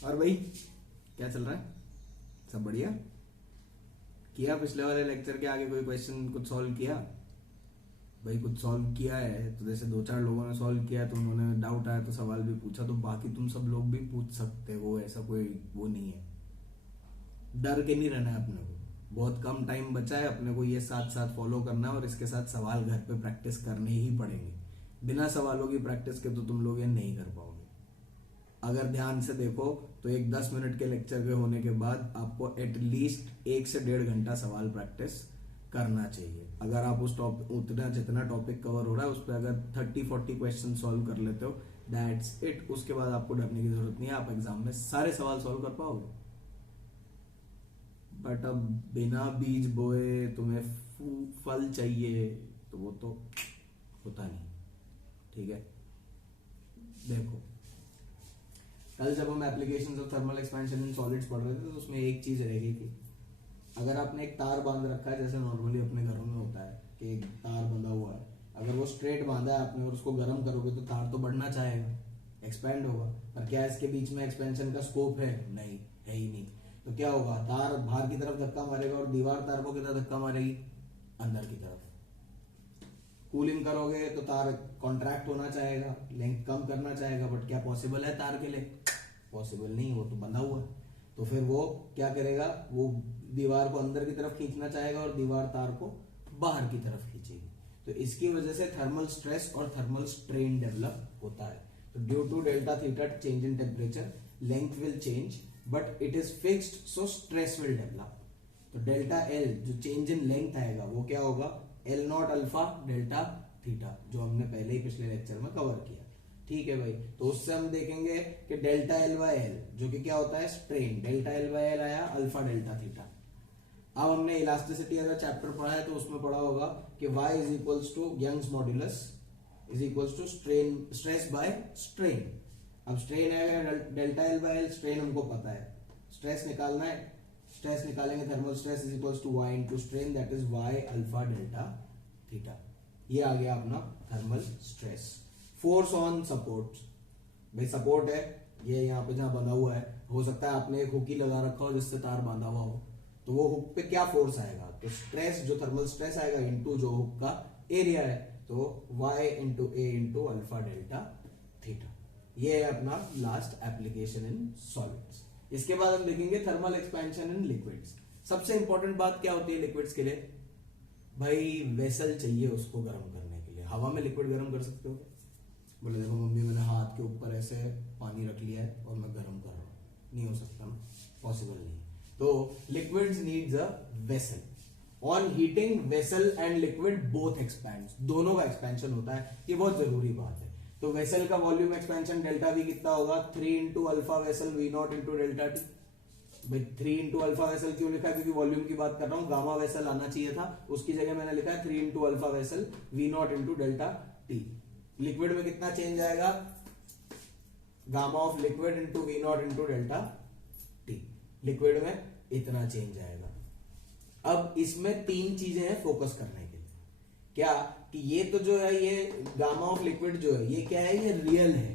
और भाई क्या चल रहा है? सब बढ़िया? किया पिछले वाले लेक्चर के आगे कोई क्वेश्चन कुछ सॉल्व किया? भाई कुछ सॉल्व किया है तो जैसे दो चार लोगों ने सॉल्व किया तो उन्होंने डाउट आया तो सवाल भी पूछा, तो बाकी तुम सब लोग भी पूछ सकते हो, ऐसा कोई वो नहीं है। डर के नहीं रहना है अपने को। बहुत कम टाइम बचा है अपने को, ये साथ साथ फॉलो करना है और इसके साथ सवाल घर पे प्रैक्टिस करने ही पड़ेंगे। बिना सवालों की प्रैक्टिस के तो तुम लोग ये नहीं कर पाओगे। अगर ध्यान से देखो तो एक 10 मिनट के लेक्चर के होने के बाद आपको एटलीस्ट 1 से 1.5 घंटा सवाल प्रैक्टिस करना चाहिए। अगर आप उस टॉपिक उतना जितना टॉपिक कवर हो रहा है उस पर अगर 30-40 क्वेश्चन सॉल्व कर लेते हो, दैट्स इट। उसके बाद आपको डरने की जरूरत नहीं है, आप एग्जाम में सारे सवाल सॉल्व कर पाओगे। बट अब बिना बीज बोए तुम्हें फल चाहिए तो वो तो होता नहीं। ठीक है, देखो कल जब हम applications of thermal expansion in solids पढ़ रहे थे तो उसमें एक चीज रह गई थी। अगर आपने एक तार बांध रखा है, जैसे नॉर्मली अपने घरों में होता है कि एक तार बंधा हुआ है, अगर वो स्ट्रेट बांधा है आपने और उसको गर्म करोगे तो तार तो बढ़ना चाहेगा, एक्सपेंड होगा। पर क्या इसके बीच में एक्सपेंशन का स्कोप है? नहीं है ही नहीं। तो क्या होगा, तार बाहर की तरफ धक्का मारेगा और दीवार तार को कितना धक्का मारेगी? अंदर की तरफ। कूलिंग करोगे तो तार कॉन्ट्रैक्ट होना चाहेगा, लेंथ कम करना चाहेगा, बट क्या पॉसिबल है तार के लिए? पॉसिबल नहीं, वो तो बंधा हुआ है। तो फिर वो क्या करेगा, वो दीवार को अंदर की तरफ खींचना चाहेगा और दीवार तार को बाहर की तरफ खींचेगी। तो इसकी वजह से थर्मल स्ट्रेस और थर्मल स्ट्रेन डेवलप होता है। तो due to delta theta change in temperature, length will change but it is fixed, so stress will develop. तो डेल्टा एल जो चेंज इन लेंथ आएगा वो क्या होगा? L naught alpha delta theta, जो हमने पहले ही पिछले लेक्चर में कवर किया। ठीक है भाई, तो उससे हम देखेंगे कि डेल्टा एल बाय एल जो कि क्या होता है? Strain. Delta L by L आया अल्फा डेल्टा थीटा। अब हमने इलास्टिसिटी अगर चैप्टर पढ़ा है तो उसमें पढ़ा होगा कि y is equals to Young's modulus is equals to strain, stress by strain. अब स्ट्रेन है delta L by L, strain हमको पता है, स्ट्रेस निकालना है। स्ट्रेस निकालेंगे, thermal stress is equals to y into strain, that is y alpha delta theta. ये आ गया अपना thermal stress. Force on support, भाई सपोर्ट है ये यहाँ पे जहां बंधा हुआ है, हो सकता है आपने एक हुक ही लगा रखा हो जिससे तार बांधा हुआ हो, तो वो हुक पे क्या फोर्स आएगा? तो स्ट्रेस जो थर्मल स्ट्रेस आएगा इनटू जो हुक का एरिया है, तो y इंटू ए इंटू अल्फा डेल्टा थीटा। ये है अपना लास्ट एप्लीकेशन इन सॉलिड्स। इसके बाद हम देखेंगे थर्मल एक्सपेंशन इन लिक्विड्स। सबसे इंपॉर्टेंट बात क्या होती है लिक्विड्स के लिए? भाई वेसल चाहिए उसको गर्म करने के लिए। हवा में लिक्विड गर्म कर सकते हो? बोले देखो मम्मी मैंने हाथ के ऊपर ऐसे पानी रख लिया है और मैं गर्म कर रहा हूं, नहीं हो सकता ना, पॉसिबल नहीं। तो liquids needs a vessel. On heating vessel and liquid both expands, दोनों का एक्सपेंशन होता है, ये बहुत जरूरी बात है। तो वेसल का वॉल्यूम एक्सपेंशन डेल्टा वी कितना होगा? 3 into alpha vessel V naught into delta T. भाई 3 इंटू अल्फा वेसल क्यों लिखा है? क्योंकि वॉल्यूम की बात कर रहा हूं, गामा वेसल आना चाहिए था, उसकी जगह मैंने लिखा है 3 into alpha vessel V naught into delta T. Liquid में कितना चेंज आएगा? Gamma of liquid into V naught into delta T. Liquid में इतना चेंज आएगा। अब इसमें 3 चीजें हैं फोकस करने के लिए। क्या कि ये तो जो है ये गामा ऑफ लिक्विड जो है ये क्या है? ये रियल है,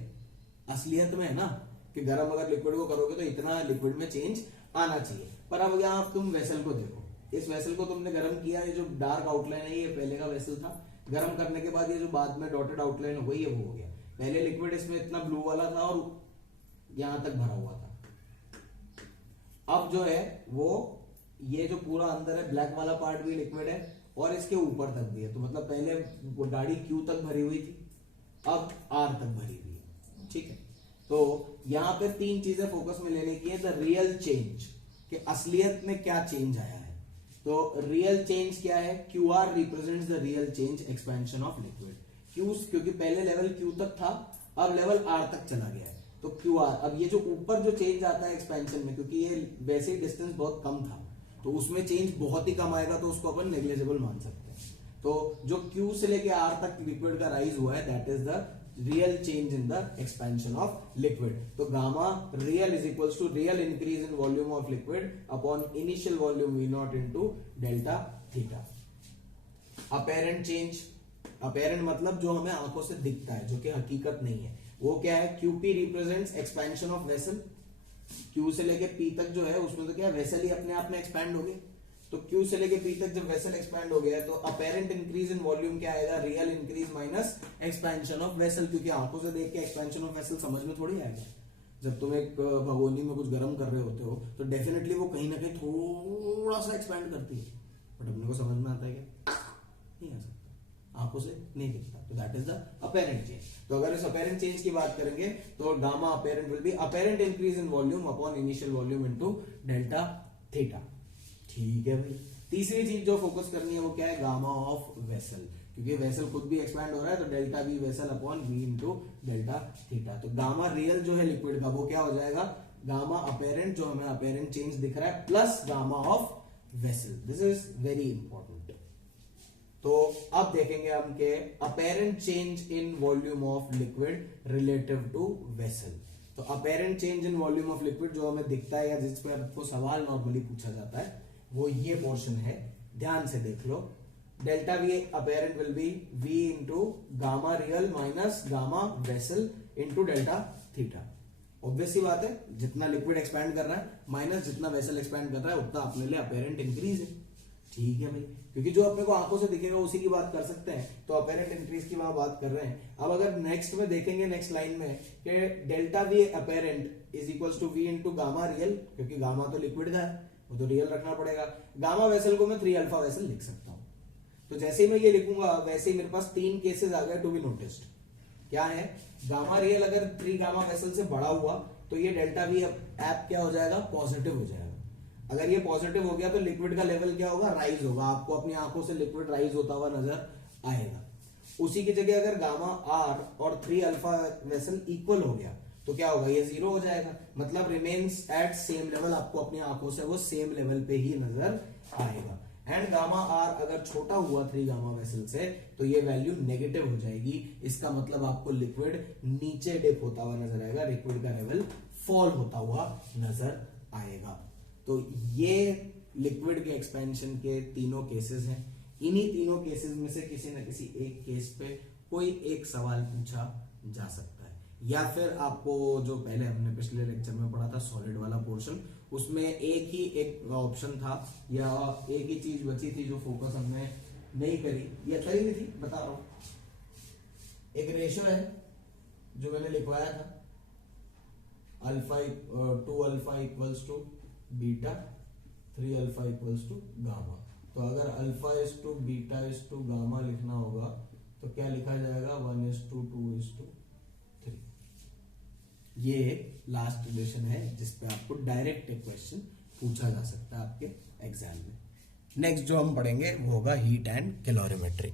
असलियत में है ना, कि गर्म अगर लिक्विड को करोगे तो इतना लिक्विड में चेंज आना चाहिए। पर अब यहां तुम वेसल को देखो, इस वेसल को तुमने गर्म किया, ये जो डार्क आउटलाइन है ये पहले का वेसल था। गर्म करने के बाद ये जो बाद में डॉटेड आउटलाइन हो गई ये वो हो गया। पहले लिक्विड इसमें इतना ब्लू वाला था और यहां तक भरा हुआ था। अब जो है वो ये जो पूरा अंदर है ब्लैक वाला पार्ट भी लिक्विड है और इसके ऊपर तक भी है। तो मतलब पहले वो गाड़ी क्यू तक भरी हुई थी, अब आर तक भरी हुई है। ठीक है, तो यहां पे 3 चीजें फोकस में लेने की है। द रियल चेंज, कि असलियत में क्या चेंज आया है। तो रियल चेंज क्या है? Q R represents the real change expansion of liquid. Q क्योंकि पहले लेवल क्यू तक था, अब लेवल आर तक चला गया है, तो क्यू आर। अब ये जो ऊपर जो चेंज आता है एक्सपेंशन में, क्योंकि ये वैसे ही डिस्टेंस बहुत कम था तो उसमें चेंज बहुत ही कम आएगा, तो उसको अपन नेग्लिजिबल मान सकते हैं। तो जो क्यू से लेके आर तक लिक्विड का राइज हुआ है, that is the real change in the expansion of liquid. तो gamma real is equals to real increase in volume of liquid upon initial volume V naught into delta theta. Apparent change, apparent मतलब जो हमें आंखों से दिखता है, जो कि हकीकत नहीं है, वो क्या है? QP represents expansion of vessel Q से लेके P तक जो है उसमें तो क्या वेसल ही अपने आप में एक्सपैंड हो गई, तो Q से लेके P तक जब वेसल एक्सपैंड हो गया तो अपेरेंट इंक्रीज इन वॉल्यूम क्या आएगा, real increase minus expansion of vessel, क्योंकि आंखों से देख के एक्सपेंशन ऑफ वेसल समझ में थोड़ी आएगा। जब तुम एक भगोनी में कुछ गर्म कर रहे होते हो तो डेफिनेटली वो कहीं ना कहीं थोड़ा सा एक्सपैंड करती है, बट अपने को समझ में आता है क्या, नहीं आ सकता, आंखों से नहीं दिखता, तो that is the apparent change. तो अगर इस अपेरेंट चेंज की बात करेंगे तो gamma apparent will B apparent increase in volume upon initial volume into delta theta. ठीक है भाई। तीसरी चीज जो फोकस करनी है वो क्या है, गामा ऑफ वेसल, क्योंकि वेसल खुद भी एक्सपैंड हो रहा है तो delta V vessel upon V into delta theta. तो गामा रियल जो है लिक्विड का वो क्या हो जाएगा, गामा अपेरेंट जो हमें अपेरेंट चेंज दिख रहा है plus gamma of vessel. This is very important. तो अब देखेंगे हम के apparent change in volume of liquid relative to vessel. तो apparent change in volume of liquid जो हमें दिखता है या जिस पे आपको सवाल नॉर्मली पूछा जाता है वो ये पोर्शन है, ध्यान से देख लो। Delta V apparent will be V into gamma real minus gamma vessel into delta theta. Obvious सी बात है, जितना लिक्विड एक्सपैंड कर रहा है माइनस जितना वेसल एक्सपैंड कर रहा है उतना अपने लिए अपेरेंट इंक्रीज है। ठीक है भाई, क्योंकि जो अपने को आंखों से दिखेगा उसी की बात कर सकते हैं, तो अपेरेंट इंक्रीज की वहां बात कर रहे हैं। अब अगर नेक्स्ट में देखेंगे नेक्स्ट लाइन में कि delta V apparent is equals to V into gamma real, क्योंकि गामा तो लिक्विड का है वो तो रियल रखना पड़ेगा। गामा वेसल को मैं 3 अल्फा वेसल लिख सकता हूं। तो जैसे ही मैं ये लिखूंगा वैसे ही मेरे पास 3 केसेस आ गए टू बी नोटिस्ड। क्या है, गामा रियल अगर 3 गामा वेसल से बड़ा हुआ तो ये डेल्टा वी ऐप क्या हो जाएगा, पॉजिटिव हो जाएगा। अगर ये पॉजिटिव हो गया तो लिक्विड का लेवल क्या होगा, राइज होगा, आपको अपनी आंखों से लिक्विड राइज होता हुआ नजर आएगा। उसी की जगह अगर गामा आर और 3 अल्फा वेसल इक्वल हो गया तो क्या होगा, ये 0 हो जाएगा, मतलब रिमेन्स एट सेम लेवल, आपको अपनी आंखों से वो सेम लेवल पे ही नजर आएगा। एंड गामा आर अगर छोटा हुआ 3 गामा वेसल से तो ये वैल्यू नेगेटिव हो जाएगी, इसका मतलब आपको लिक्विड नीचे डिप होता हुआ नजर आएगा, लिक्विड का लेवल फॉल होता हुआ नजर आएगा। तो ये लिक्विड के एक्सपेंशन के तीनों केसेस हैं। इन्हीं तीनों केसेस में से किसी न किसी एक केस पे कोई एक सवाल पूछा जा सकता है, या फिर आपको जो पहले हमने पिछले लेक्चर में पढ़ा था सॉलिड वाला पोर्शन, उसमें एक ही एक ऑप्शन था या एक ही चीज बची थी जो फोकस हमने नहीं करी या करी भी थी, बता रहा हूं। एक रेशियो है जो मैंने लिखवाया था, alpha 2 alpha equals to beta 3 alpha equals to gamma. तो अगर alpha is to beta is to gamma लिखना होगा तो क्या लिखा जाएगा, 1:2:3। ये लास्ट रिलेशन है जिसपे आपको डायरेक्ट एक क्वेश्चन पूछा जा सकता है आपके एग्जाम में। नेक्स्ट जो हम पढ़ेंगे वो होगा हीट एंड कैलोरीमेट्री।